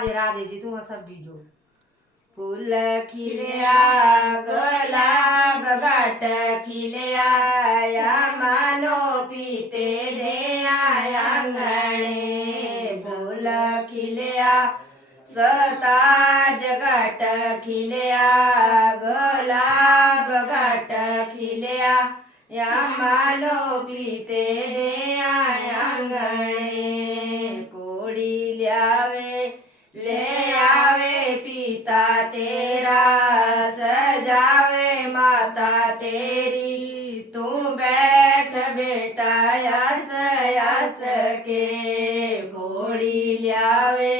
राधे राधे जी तुम सब बीजो फूल खिलया गुलाब घाट खिलया या मानो पीते दे आंगणे फूल खिलया सताज घाट खिलया गुलाब घाट खिलया या मानो पीते दे आंगणे कोड़ी ल्यावे ले आवे पिता तेरा सजावे माता तेरी तू बैठ बेटा यस यस के घोड़ी ल्यावे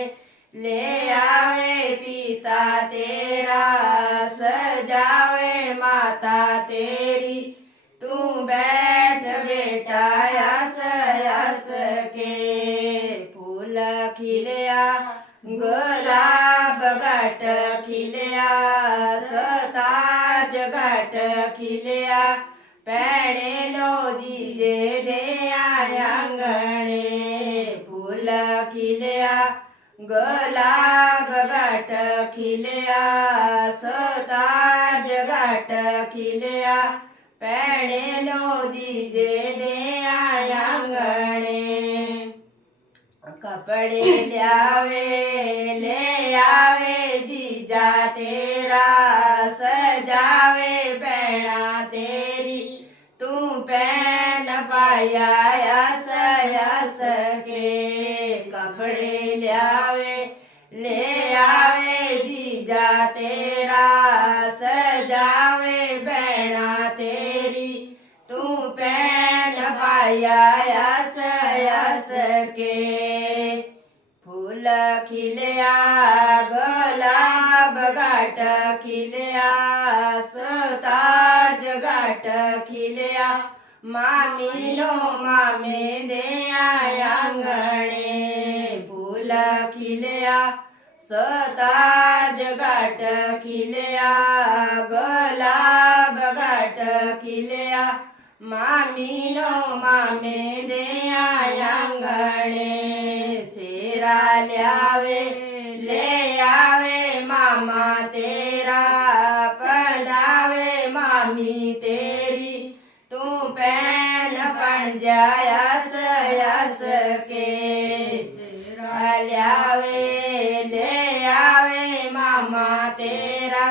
ले आवे पिता तेरा सजावे माता तेरी तू बैठ बेटा यस यस के फूल खिलया गुलाब घाट खिलया सताज घाट खिलया पैणे नो दीजे दे आंगणे फूल खिलया गुलाब घाट खिलया सताज घाट खिलया पैणे नो दीजे दे आंगणे कपड़े ल्यावे ले आवे जीजा तेरा सजावे पैणा तेरी तू पहन पाया यस यस के कपड़े ल्यावे ले आवे जीजा तेरा सजावे पैणा तेरी तू पहन पाया यस यस के फूल खिलया गुलाब घाट खिलया सताज घाट खिलया मामीनो मामे दे आंगणे फूल खिलया सताज घाट खिलया गुलाब घाट खिलया मामीनो मामे दे आंगणे सेरा ल्यावे ले आवे मामा तेरा पहनावे मामी तेरी तू पहन पण जा यस यस के सेरा ल्यावे ले आवे मामा तेरा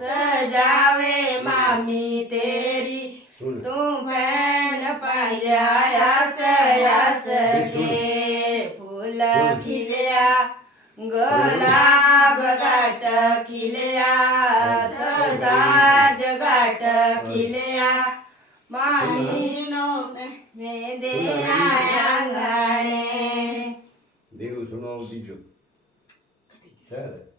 सजावे मामी तेरी तू पहन पाया यस यस के फूल खिलया गुलाब घाट खिलया सताज घाट खिलया मामीनो में दे आंगणे देव सुनो दीजो चल